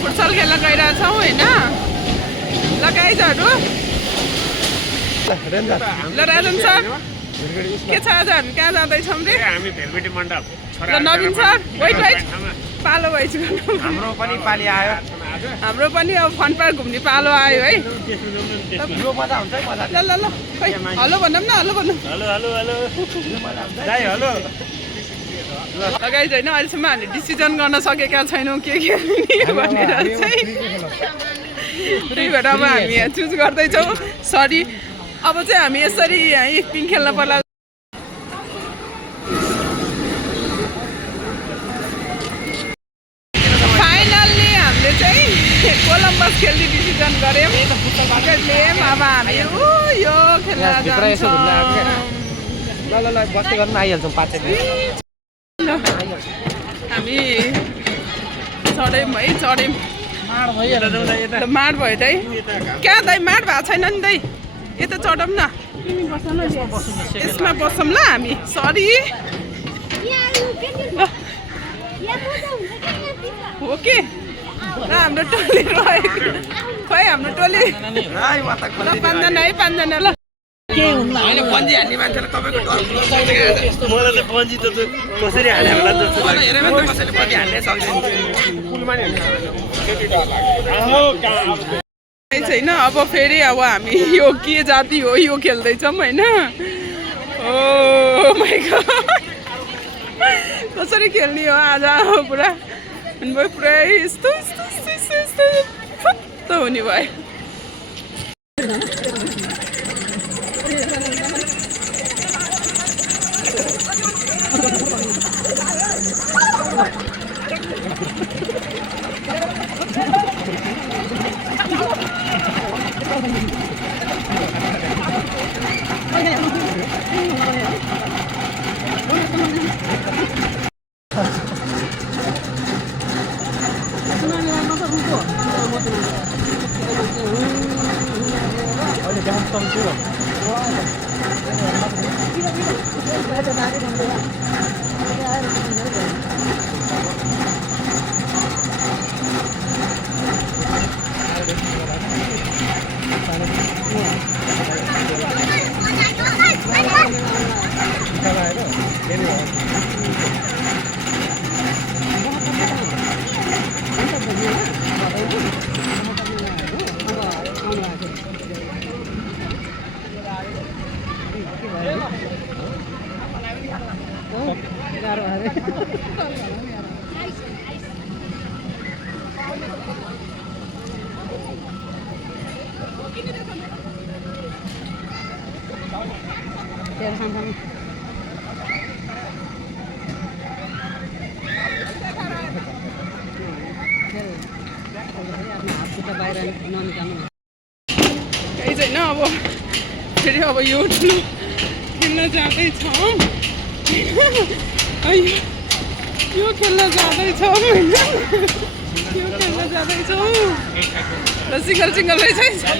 Futsal खेल्न गइरहेछौँ होइन। ल गाइजहरू, ल राजन सर के छ? आज हामी कहाँ जाँदैछौँ रे? ल नवीन सर वेट पालो भइस हाम्रो पनि पाली आयो। हाम्रो पनि अब फन पार्क घुम्ने पालो आयो है। यो मजा हुन्छ है मजा। ल ल ल खै हेलो भनौँ न, हेलो भनौँ। हेलो हेलो हेलो दाइ हेलो। लगाइज होइन, अहिलेसम्म हामीले डिसिजन गर्न सकेका छैनौँ के खेल्ने भनेर चाहिँ। त्यही भएर अब हामी यहाँ चुज गर्दैछौँ। सरी, अब चाहिँ हामी यसरी यहाँ पिङ खेल्न पर्ला। फाइनल्ली हामीले चाहिँ कोलम्बस खेल्ने डिसिजन गऱ्यौँ। अब हामी यो खेल्न जान्छौँ। ल ल बस्दै गर्नु आइहाल्छौँ 5 मिनेट। हामी चढ्यौँ है, चढ्यौँ। माड भयो दाइ। क्या दाइ माड भएको छैन नि दाइ? यता चढौँ न, यसमा बसौँ ल हामी। सरी हो कि ल हाम्रो टोली रहेको खै, हाम्रो टोली ल 5 जना है, 5 जना ल। होइन पन्जी हाल्ने मान्छेलाई तपाईँको मलाई त पन्जी त कसरी हाल्ने होला जस्तो लाग्छ। हेरेर त कसैले पन्जी हाल्नै सक्दैन। छैन अब फेरि अब हामी यो के जाति हो यो खेल्दैछौँ होइन। ओ माइ गॉड, कसरी खेल्ने हो आज? पुरा पुरै यस्तो यस्तो यस्तो यस्तो फुत्त हुने भयो। केही छैन अब फेरि अब यो खेल्न जाँदैछौँ। यो खेल्न जाँदैछौँ होइन, यो खेल्न जाँदैछौँ। र सिङ्गल सिङ्गल रहेछ है।